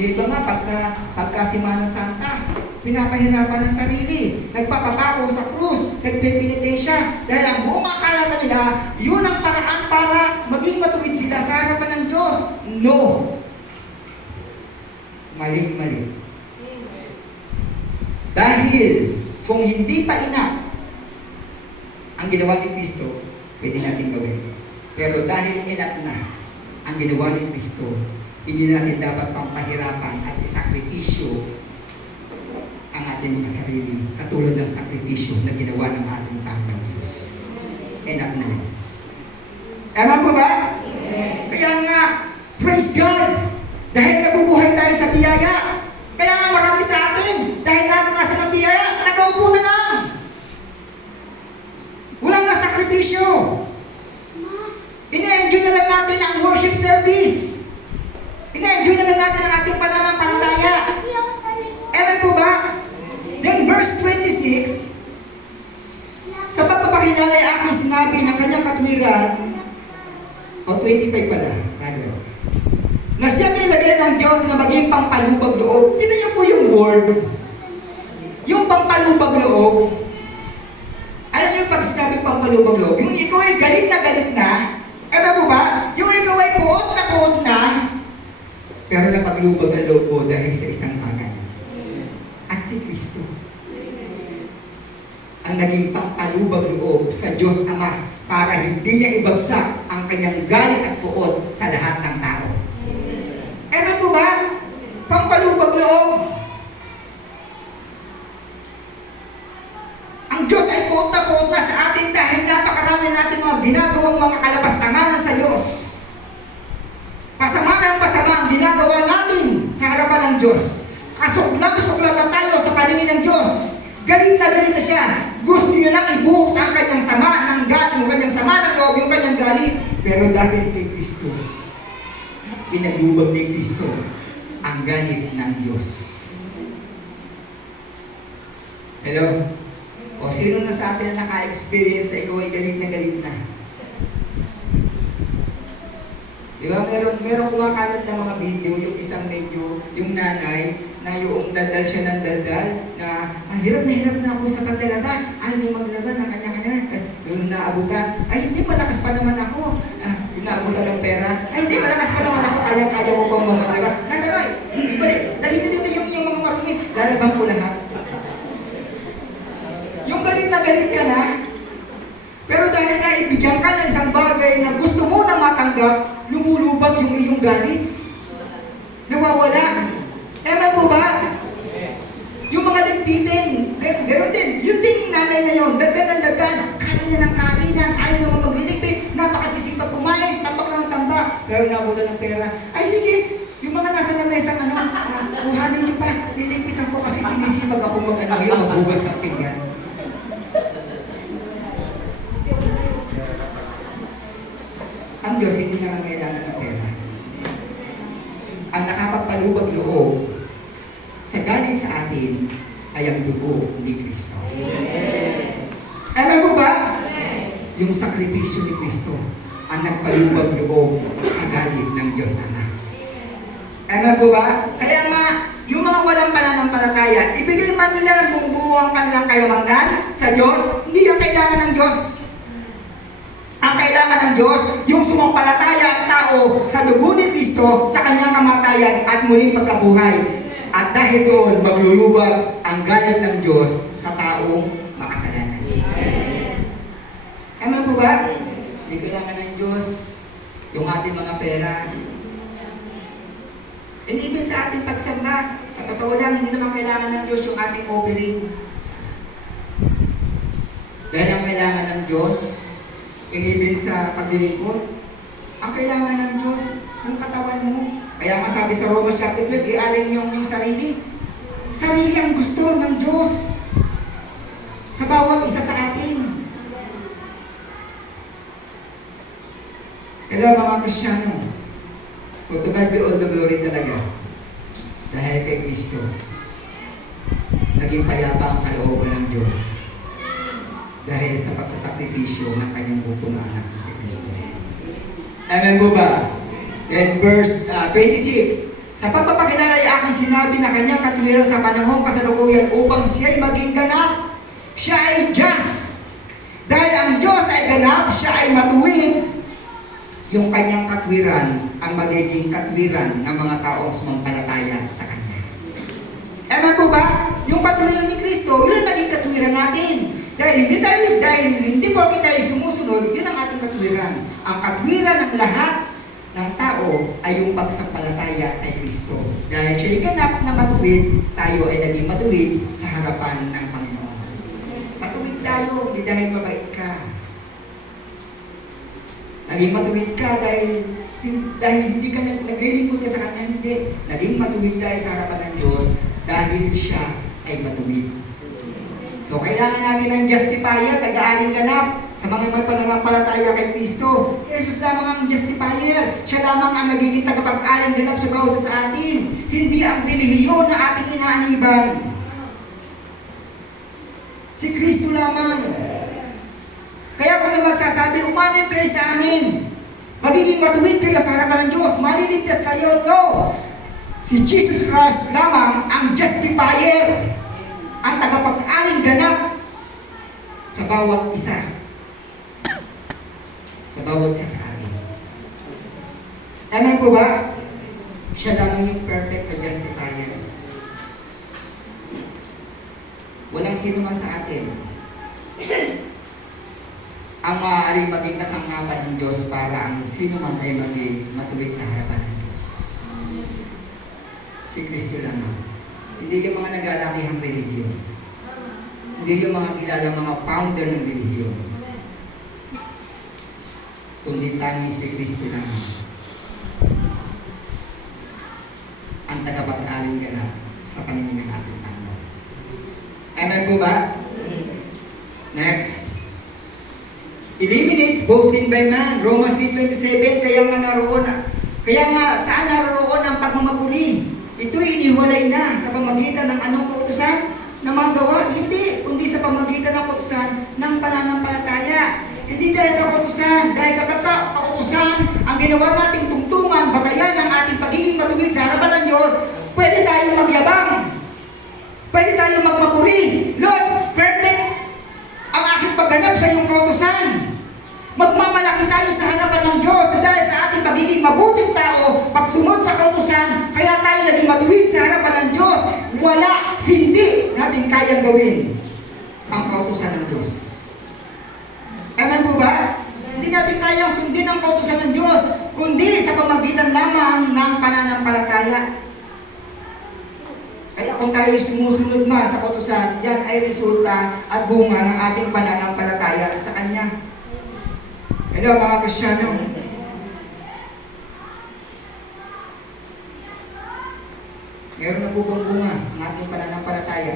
Yung iba nga, pagka Semana Santa, pinapahirapan ng sarili, nagpapapako sa krus, nagpipinitensya, dahil ang buong akala nila, yun ang paraan para maging matuwid sila sa harapan ng Diyos. No! Mali-mali. Dahil, kung hindi pa ina ang ginawa ni Kristo, pwede natin gawin. Pero dahil inat na ang ginawa ni Kristo, hindi natin dapat pampahirapan at isakripisyo ang ating mga sarili, katulad ng sakripisyo na ginawa ng ating Panginoong Jesus. Enough na yun. Tama po ba? Kaya nga, praise God! Dahil nabubuhay tayo sa biyaya. Kaya nga marami sa atin, dahil naranasan ng biyaya, nagaupo na lang. Wala nga sakripisyo. Ina-enjoy na lang natin ang worship service. Ina-enjoy na lang natin ang ating pananampalataya. Ewan po ba? Then verse 26, sa pagpapakilala ay aking sinabi ng kanyang katwiran, o 25 pala, rather, na siya nilagay ng Diyos na maging pampalubag loob. Tignan niyo po yung word. Yung pampalubag loob, alam niyo pag sinabi pampalubag loob, yung ikaw ay galit na, ewan po ba? Yung ikaw ay puot na, pero napaglubag ang loob mo dahil sa isang bagay. At si Kristo ang naging pampalubag loob sa Diyos Ama para hindi niya ibagsak ang kanyang galit at puot sa lahat ng tao. Ano po ba? Pampalubag loob. Ang Diyos ay puot na sa atin dahil napakarami natin mga ginagawang mga kalapastanganan sa Diyos. Pasama ang ginagawa natin sa harapan ng Diyos. Kasuklam na tayo sa paningin ng Diyos. Galit na siya. Gusto niyo nang ibuhos ang kanyang sama ng galit, yung kanyang sama ng loob, yung kanyang galit. Pero dahil kay Kristo, pinaglubag ni Kristo ang galit ng Diyos. Hello? O sino na sa atin na naka-experience na ikaw ay galit na? Diba? Meron kumakalat na mga video, yung isang video, yung nanay, na yung daldal siya ng daldal, na hirap na ako sa kaglalata, ayaw maglaban ng kanya-kanya, yung naabutan, ay hindi malakas pa naman ako, yung naabutan ng pera, ay hindi malakas pa naman ako, kaya mo bang mamaglaban? Nasaan dali dito yung mga marumi, lalabang ko lahat. Yung galit ka na, pero dahil na ibigyan ka ng isang bagay na gusto mo na matanggap, lumulubag yung iyong galit. Nawawala. Ewan po ba? Yung mga ligpitin, gano'n din. Yung ding nanay na yun, dagdagan. Kain na ng kainan, ayaw naman magliligpit, napakasisipag kumain, tambak na ng tambak. Pero nabutan ng pera. Ay sige, yung mga nasa na mesang kuhanin niyo pa, liligpitan ko kasi sinisipag ako maghugas ng pinggan. Ang Diyos hindi nangangailangan ng pera. Ang nakapagpalubag loob sa galit sa atin ay ang dugo ni Kristo. Alam mo ba? Yung sakripisyo ni Kristo ang nagpalubag loob sa galit ng Diyos Ama. Alam mo ba? Kaya nga, yung mga walang pananampalataya, ibigay man nila ng buo ang kanilang kayamanan sa Diyos, hindi yung kailangan ng Diyos. Ang kailangan ng Diyos, yung sumampalataya ang tao sa dugo ni Kristo sa kanyang kamatayan at muling pagkabuhay. At dahil doon, maglulubag ang galit ng Diyos sa taong makasalanan. Amen po ba? Hindi kailangan ng Diyos yung ating mga pera. And even sa ating pagsamba, sa totoo lang, hindi naman kailangan ng Diyos yung ating offering. Dahil ang kailangan ng Diyos, even sa paglilingkod, ang kailangan ng Diyos, yung katawan mo. Kaya masabi sa Romans chapter 12, ialin niyo yung sarili. Sarili ang gusto ng Diyos sa bawat isa sa atin. Kaya mga Kristyano, to God be all the glory talaga. Dahil kay Kristo, naging payapa ang kalooban ng Diyos. Dahil sa pagsasakripisyo ng kanyang butong anak na si Kristo. Amen po ba? Then verse 26, Sa pagpapakilala ay aking sinabi na kanyang katwiran sa panahong kasalukuyan upang siya'y maging ganap. Siya ay just. Dahil ang Diyos ay ganap, siya ay matuwid. Yung kanyang katwiran ang magiging katwiran ng mga taong sumampalataya sa Kanya. Amen po ba? Yung katwiran ni Kristo, yun ang naging katwiran natin. Dahil hindi po tayo sumusunod, yun ang ating katwiran. Ang katwiran ng lahat ng tao ay yung pagsampalataya kay Kristo. Dahil siya'y ganap na matuwid, tayo ay naging matuwid sa harapan ng Panginoon. Matuwid tayo, hindi dahil mabait ka. Naging matuwid ka dahil hindi ka naglilingkod ka sa Kanya, hindi. Naging matuwid tayo sa harapan ng Diyos dahil siya ay matuwid. So, kailangan natin ng justifier, taga-aring ganap sa mga may pananampalataya kay Kristo. Si Jesus lamang ang justifier. Siya lamang ang nagiging tagapag-aring ganap sa bawat sa atin. Hindi ang relihiyon na ating inaaniban. Si Kristo lamang. Kaya kung may magsasabi, umanin pray sa amin. Magiging matuwid kayo sa harapan ng Diyos. Maliligtas kayo. No! Si Jesus Christ lamang ang justifier. Ang tagapag-aring ganap sa bawat isa. Sa bawat isa sa atin. Amen po ba? Siya lamang yung perfect na justifier. Walang sino man sa atin ang maaaring maging kasangkapan ng Diyos para ang sino man ay maging matuwid sa harapan ng Diyos. Si Kristo lamang. Hindi yung mga naglalakihang relihiyon. Hindi yung mga kilalang mga founder ng relihiyon. Kundi tanging si Kristo lamang. Ang tagapag-aring ganap sa paningin ng ating Panginoon. Amen po ba? Next. Eliminates boasting by man. Romans 3:27. Kaya nga saan naroon ang pagmamapuri? Ito'y iniwalay na sa pamagitan ng anong kautusan na magawa? Hindi, kundi sa pamagitan ng kautusan ng pananampalataya. Hindi dahil sa kautusan, dahil sa kautusan ang ginawa nating tungtungan, batayan ng ating pagiging matuwid sa harapan ng Diyos, pwede tayong magyabang. Pwede tayong magmapuri. Lord, perfect ang aking pagganap sa iyong kautusan. Magmamalaki tayo sa harapan ng Diyos na dahil sa ating pagiging mabuting tao, pagsunod sa kautusan, kaya tayo naging matuwid sa harapan ng Diyos. Hindi natin kayang gawin ang kautusan ng Diyos. Amen po ba? Hindi natin kayang sundin ang kautusan ng Diyos, kundi sa pamagitan lamang ng pananampalataya. Kaya kung tayo sumusunod sa kautusan, yan ay resulta at bunga ng ating pananampalataya sa Kanya. Hello mga Kristiyano. Meron na po bang bunga ang ating pananampalataya?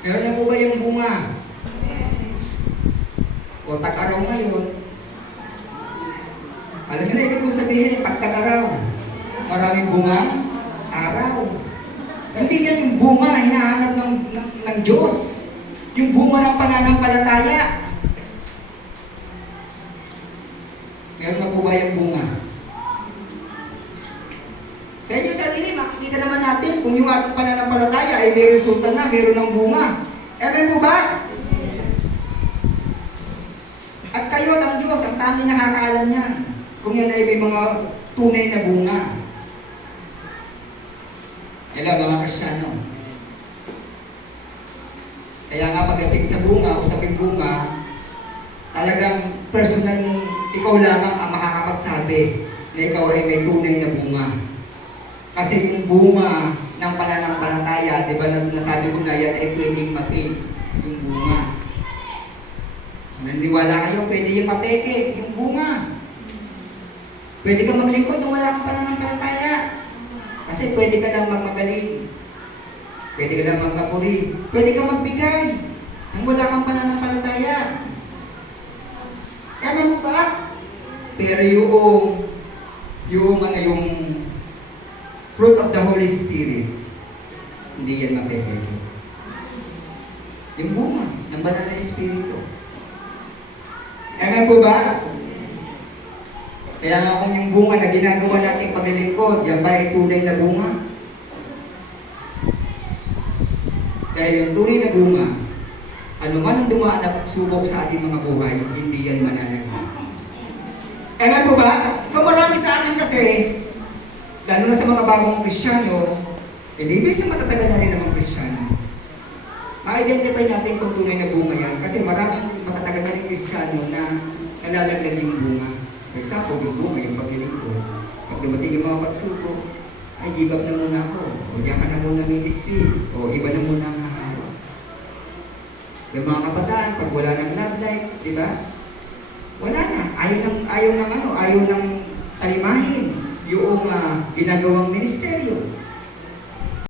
Meron na po ba yung bunga? O tag-araw ngayon, alam niyo na ibig kong sabihin, pag tag-araw, maraming bunga, araw. Hindi yan yung bunga na hinahanap ng Diyos. Yung bunga ng pananampalataya. Meron na po ba yung bunga? Sa inyo sarili, makikita naman natin kung yung ating pananampalataya ay may resulta na, meron ng bunga. Amen po ba? At kayo at ang Diyos, ang tanging nakakaalam niyan kung yan ay may mga tunay na bunga. Hello mga Kristiyano. Kaya nga pagdating sa bunga, usaping bunga, talagang personal mong ikaw lamang ang makakapagsabi na ikaw ay may tunay na bunga. Kasi yung bunga ng pananampalataya, di ba nasabi ko na yan ay pwedeng mapake yung bunga. Naniniwala kayo, pwede yung mapeke yung bunga. Pwede kang maglingkod kung wala kang pananampalataya. Kasi pwede ka lang magmagaling. Pwede ka lang magmapuri. Pwede kang magbigay nang wala kang pananampalataya. Kaya mo ba? Pero yung fruit of the Holy Spirit, hindi yan mapepeke. Yung bunga ng banal na Espiritu. Amen po ba? Kaya nga kung yung bunga na ginagawa nating paglilingkod, yan ba ay tunay na bunga? Dahil yung tunay na bunga, ano man ang dumaan na pagsubok sa ating mga buhay, hindi yan mananatili. Ewan po ba? So marami sa atin kasi, lalo na sa mga bagong Kristiyano, hindi ibig sa matatagal na rin namang Kristiyano. Ma-identify natin kung tunay na bunga yan kasi maraming matatagal na rin Kristiyano na nalalaglag yung bunga. For example, yung bunga, yung paglilingkod. Pag dumating yung mga pagsubok, ay give up na muna ako. O diyan ka na muna ministry. O iba na muna ang hahawak. Yung mga kabataan, pag wala ng love life, di ba? Wala na. Ayaw ng talimahin yung ginagawang ministeryo.